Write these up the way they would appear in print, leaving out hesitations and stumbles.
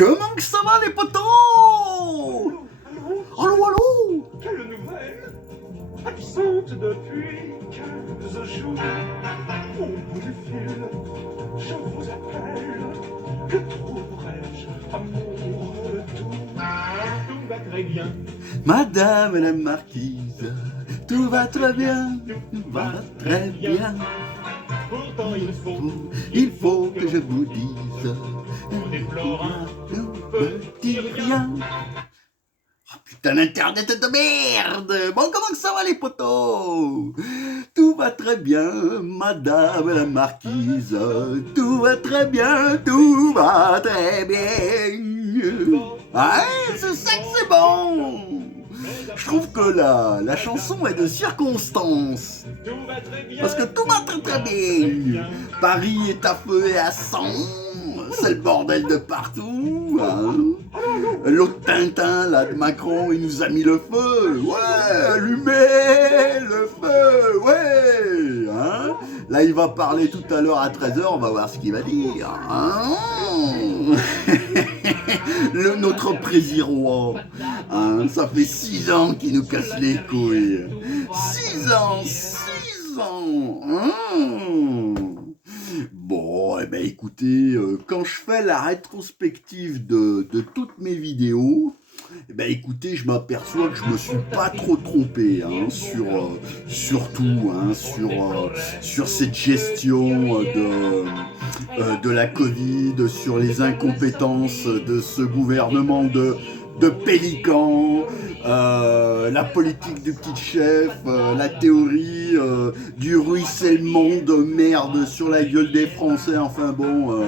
Comment que ça va les potos? Allô, allô? Quelle nouvelle? Absente depuis 15 jours. Au bout du fil, je vous appelle. Que trouverai-je à mon retour? Tout va très bien. Madame la marquise, tout va très bien, tout va très bien. Pourtant Il faut que je vous dise, on déplore un tout petit rien. Oh putain d'internet de merde. Bon, comment que ça va les potos? Tout va très bien, madame la marquise. Tout va très bien, tout va très bien. Ouais, c'est ça que c'est bon. Je trouve que la chanson est de circonstance. tout va très bien. Parce que tout va très très bien. Paris est à feu et à sang. C'est le bordel de partout. Hein. L'autre Tintin là de Macron, il nous a mis le feu. Ouais, allumez le feu. Ouais. Hein. Là, il va parler tout à l'heure à 13h. On va voir ce qu'il va dire. Hein. Notre président. Hein, ça fait 6 ans qu'il nous casse les couilles. 6 ans, 6 ans. Bon, eh ben écoutez, quand je fais la rétrospective de toutes mes vidéos, eh ben écoutez, je m'aperçois que je me suis pas trop trompé hein, surtout hein, sur cette gestion de la Covid, sur les incompétences de ce gouvernement de pélicans, la politique du petit chef, la théorie du ruissellement de merde sur la gueule des Français, enfin bon,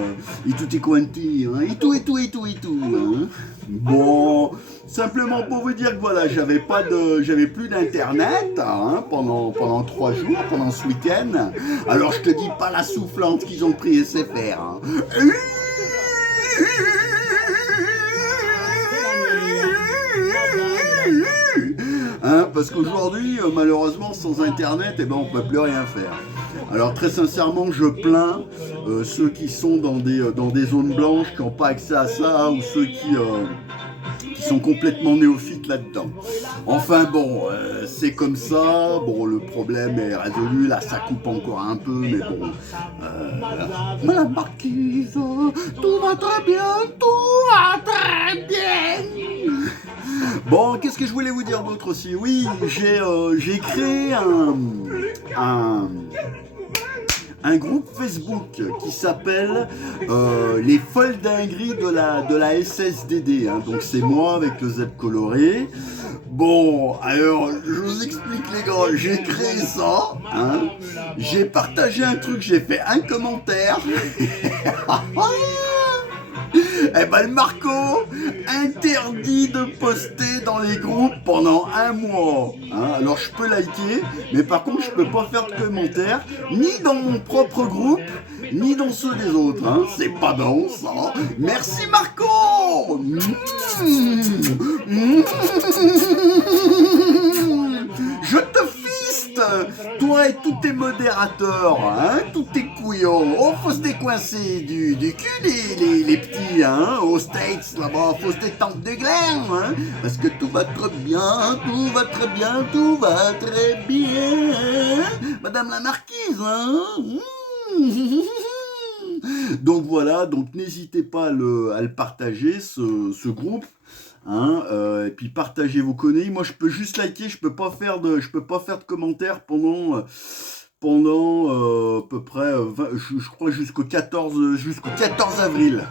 et tout est quanti, hein, et tout. Hein. Bon, simplement pour vous dire que voilà, j'avais plus d'internet hein, pendant 3 jours, pendant ce week-end. Alors je te dis pas la soufflante qu'ils ont pris SFR. Hein. Hein, parce qu'aujourd'hui, malheureusement, sans Internet, eh ben, on ne peut plus rien faire. Alors très sincèrement, je plains ceux qui sont dans des zones blanches, qui n'ont pas accès à ça, ou ceux qui sont complètement néophytes là-dedans. Enfin bon, c'est comme ça, bon le problème est résolu, là ça coupe encore un peu, mais bon. Madame Marquise, tout va très bien, tout va très bien. Bon, qu'est-ce que je voulais vous dire d'autre aussi? Oui, j'ai créé un groupe Facebook qui s'appelle les folles dingueries de la SSDD. Hein. Donc c'est moi avec le Z coloré. Bon, alors je vous explique les gars, j'ai créé ça. Hein. J'ai partagé un truc, j'ai fait un commentaire. Eh ben le Marco, interdit de poster dans les groupes pendant 1 mois. Hein, alors je peux liker, mais par contre je peux pas faire de commentaires, ni dans mon propre groupe, ni dans ceux des autres. Hein. C'est pas bon ça. Merci Marco. Je te fiste, toi et tous tes modérateurs, hein, tous tes couillons. Oh, faut se décoincer du cul les petits, hein, aux States là-bas, faut se détendre de glaire, hein, parce que tout va très bien, tout va très bien, tout va très bien, Madame la Marquise, hein. Donc voilà, donc n'hésitez pas à le partager, ce groupe. Hein, et puis partagez vos conneries. Moi je peux juste liker, je peux pas faire de commentaires pendant à peu près 20, je crois jusqu'au 14 avril.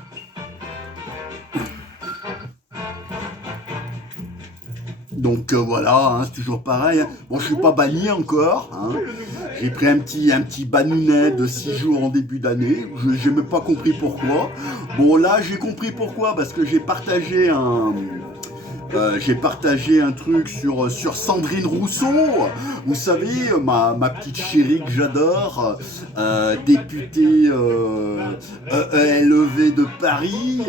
Donc voilà, hein, c'est toujours pareil. Hein. Bon, je suis pas banni encore. Hein. J'ai pris un petit banounet de 6 jours en début d'année. Je n'ai même pas compris pourquoi. Bon là, j'ai compris pourquoi, parce que j'ai partagé j'ai partagé un truc sur Sandrine Rousseau, vous savez, ma petite chérie que j'adore, députée ELV de Paris,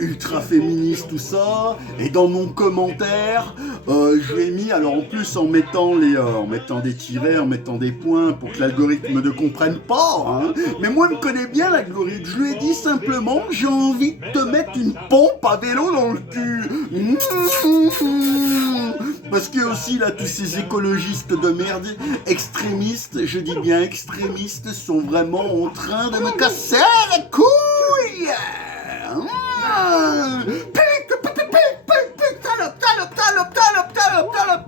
ultra féministe, tout ça, et dans mon commentaire, je lui ai mis, alors en plus en mettant des tirets, en mettant des points pour que l'algorithme ne comprenne pas, hein, mais moi je me connais bien l'algorithme, je lui ai dit simplement, j'ai envie de te mettre une pompe à vélo dans le cul. Parce que aussi là tous ces écologistes de merde, extrémistes, je dis bien extrémistes, sont vraiment en train de me casser la couille.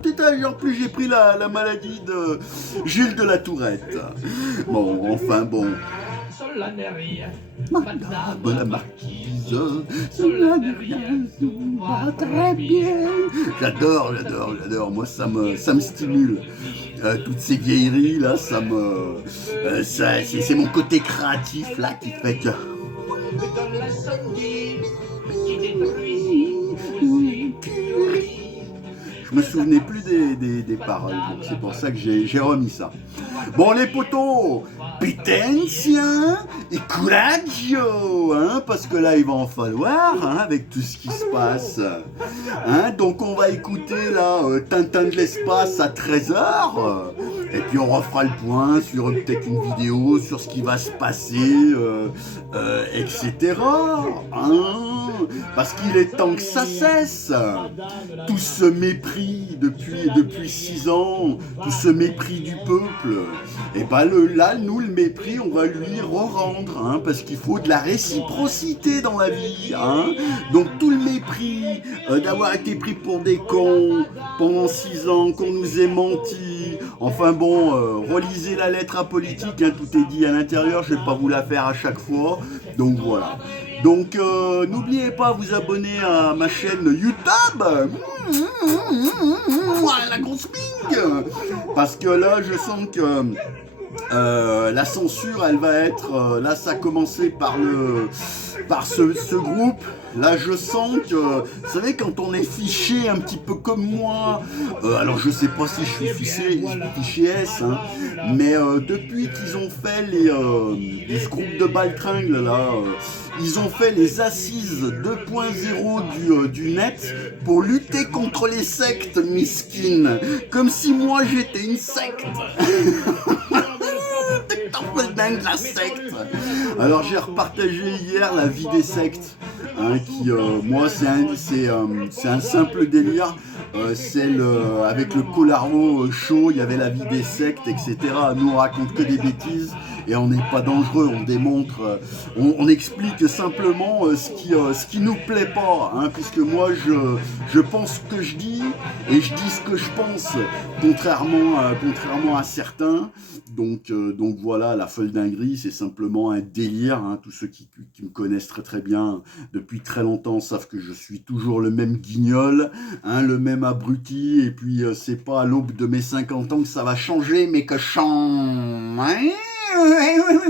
Putain, en plus j'ai pris la maladie de Jules de la Tourette. Bon, enfin bon. Madame la marquise, cela ne rien va très bien. J'adore, moi ça me stimule. Toutes ces vieilleries là, c'est mon côté créatif là qui fait que... Je me souvenais plus des paroles, donc c'est pour ça que j'ai remis ça. Bon les potos, pitenzia et couraggio, hein, parce que là il va en falloir, hein, avec tout ce qui se passe. Hein, donc on va écouter là Tintin de l'espace à 13h, et puis on refera le point sur peut-être une vidéo sur ce qui va se passer, etc. Hein, parce qu'il est temps que ça cesse. Tout ce mépris depuis 6 ans, tout ce mépris du peuple, et ben là, nous, le mépris, on va lui re-rendre, hein, parce qu'il faut de la réciprocité dans la vie. Hein. Donc tout le mépris d'avoir été pris pour des cons pendant 6 ans, qu'on nous ait menti, enfin bon, relisez la lettre à politique, hein, tout est dit à l'intérieur, je vais pas vous la faire à chaque fois, donc voilà. Donc n'oubliez pas de vous abonner à ma chaîne YouTube, la grosse ping, parce que là je sens que la censure elle va être, là ça a commencé par ce groupe. Là, je sens que, vous savez, quand on est fiché un petit peu comme moi, alors je sais pas si je suis fiché S, hein, mais depuis qu'ils ont fait les groupes de baltringues, là, ils ont fait les assises 2.0 du net pour lutter contre les sectes miskines, comme si moi j'étais une secte. Dingue la secte. Alors j'ai repartagé hier la vie des sectes, hein, qui moi c'est un simple délire. Avec le Colaro show, il y avait la vie des sectes, etc. Nous on raconte que des bêtises et on n'est pas dangereux, on démontre, on explique simplement ce qui nous plaît pas, hein, puisque moi je pense ce que je dis et je dis ce que je pense, contrairement à certains. Donc voilà, la folle dinguerie, c'est simplement un délire. Hein. Tous ceux qui me connaissent très très bien depuis très longtemps savent que je suis toujours le même guignol, hein, le même abruti, et puis c'est pas à l'aube de mes 50 ans que ça va changer, mais que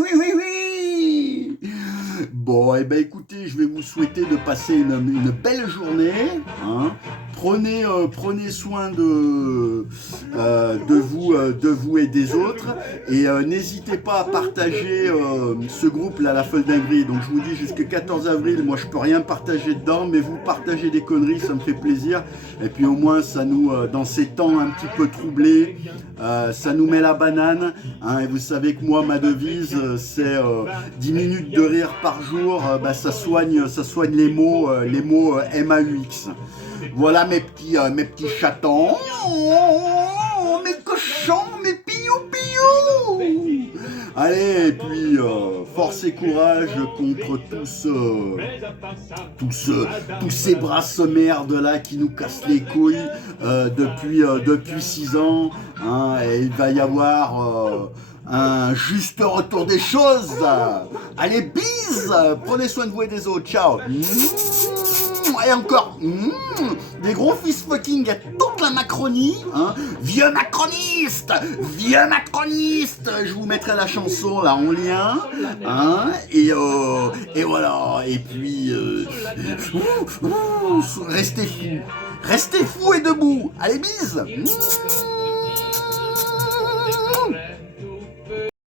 oui. Bon, et ben écoutez, je vais vous souhaiter de passer une belle journée. Hein. Prenez soin de vous et des autres. Et n'hésitez pas à partager ce groupe là, la folle dinguerie. Donc je vous dis jusqu'au 14 avril, moi je peux rien partager dedans, mais vous partagez des conneries, ça me fait plaisir. Et puis au moins ça nous, dans ces temps un petit peu troublés, ça nous met la banane. Hein, et vous savez que moi ma devise c'est 10 minutes de rire par jour, ça soigne les mots MAUX. Voilà mes petits chatons, mes cochons, mes piou. Allez, et puis force et courage contre tous ces brasses merdes là qui nous cassent les couilles depuis 6 ans. Hein, et il va y avoir un juste retour des choses. Allez, bise, prenez soin de vous et des autres. Ciao. Et encore, des gros fist fucking à toute la Macronie, hein. Vieux macroniste, je vous mettrai la chanson là en lien, hein, et voilà, et puis restez fous, Restez fous et debout. Allez, bise.